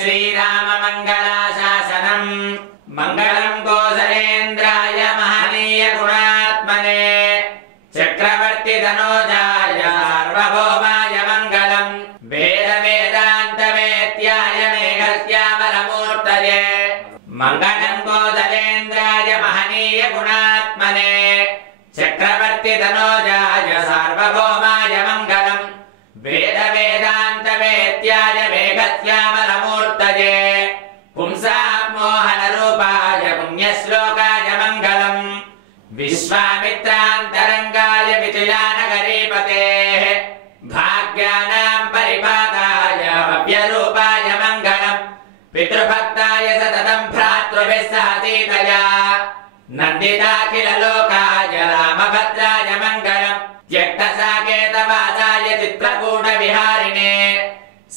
श्रीराम मंगलाशासनम् मंगलम् कौसलेन्द्राय महनीय गुणात्मने चक्रवर्ती तनोजाय सार्वभौमाय मंगलम् वेद वेदांत वेद्याय मेघश्यामलमूर्तये मंगलम् कौसलेन्द्राय महनीय गुणात्मने चक्रवर्ती तनोजाय सार्वभौमाय मंगलम् वेद वेदांत वेद्याय मेघश्यामलमूर्तये पुंसां मोहन रूपाय पुण्यश्लोकाय मंगलम् विश्वामित्रान्तरंगाय मिथिलानगरीपतेः भाग्यानां परिपाताय भव्यरूपाय मंगलम् पितृभक्ताय सततं भ्रातृभिः सह सीतया नन्दिताखिललोकाय रामभद्राय मंगलम् त्यक्तसाकेतवासाय चित्रकूटविहारिणे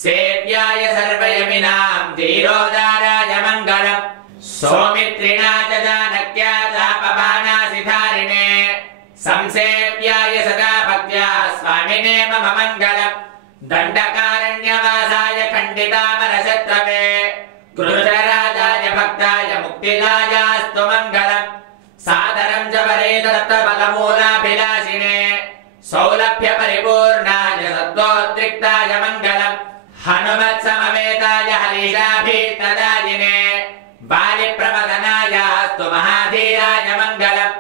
सेव्याय सर्वयमिनां धीरोदाराय मंगलम् सौमित्रिणा च जानक्या चापबाणासिधारिणे संसेव्याय सदा भक्त्या स्वामिने मम मंगलम् दण्डकारण्यवासाय खण्डितामरशत्रवे गृहराजाय भक्ताय मुक्तिदायास्तु मंगलम् सादरं च परेतत्त्वफलमूलाभिलाषिणे सौलभ्य परिपूर्णाय सत्त्वोद्रिक्ताय मंगलम् हनुमत्समवेताय हरीशाभीष्टदायिने बालिप्रमदनायास्तु महाधीराय मंगलम्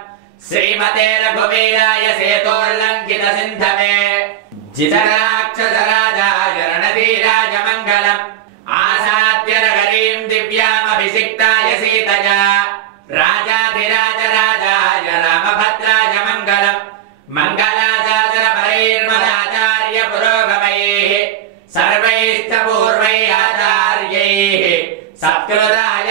श्रीमते रघुवीराय सेतोल्लङ्घितसिन्धवे जितराक्षसराजाय रणधीराय मंगलम् आसाद्य नगरीं दिव्यामभिषिक्ताय सीतया राजाधिराज राजाय रामभद्राय मंगलम् मंगलाचार्यपरैर्मदाचार्य पुरोगमैः सर्वैश्च पूर्वैः आचार्यैः सत्कृताय